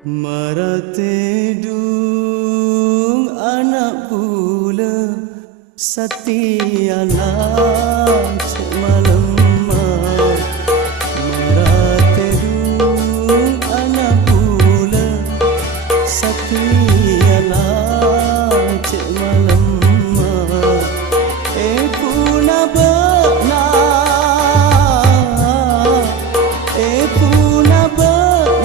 Maratedung anak pula satialah cek malam maratedung anak pula satialah cek malam puna bena puna bena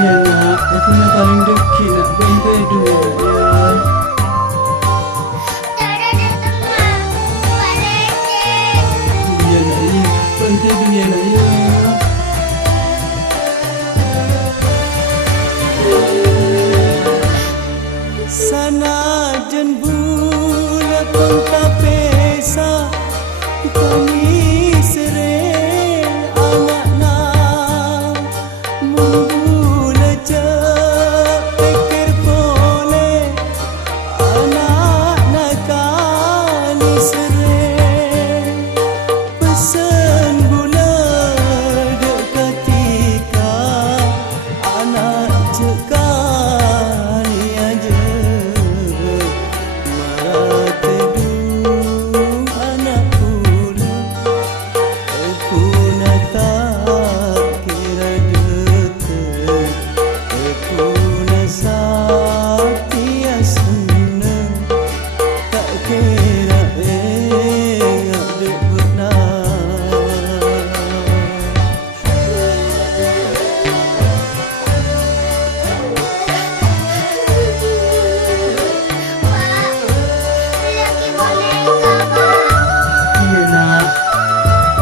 Ya nak, aku nak paling deket nak benda dua ya. Tak ada teman, buat leceh. Ya nak ya, benda dua ya nak ya. Sana jen bula pun tak pesa kami sering anak nak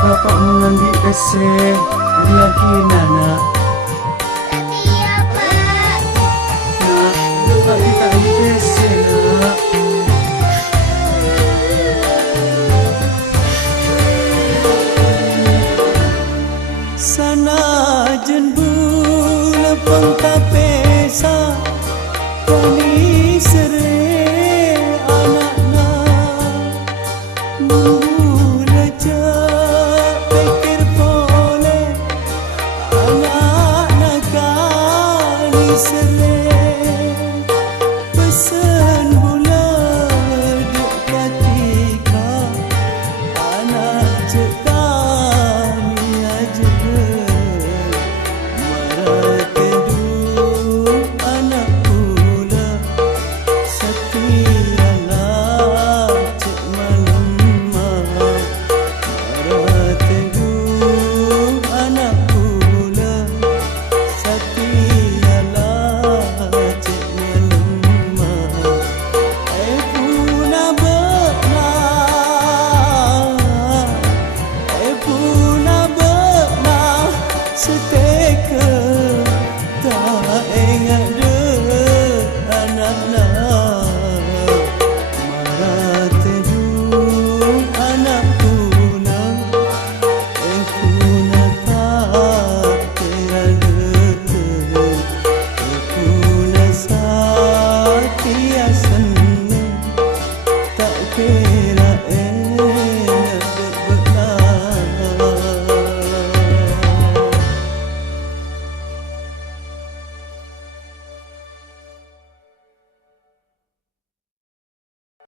Bapak mengambil kasih lagi Nana. Tapi apa? Nak, Bapak kita ambil kasih nak. Sana jen bula pang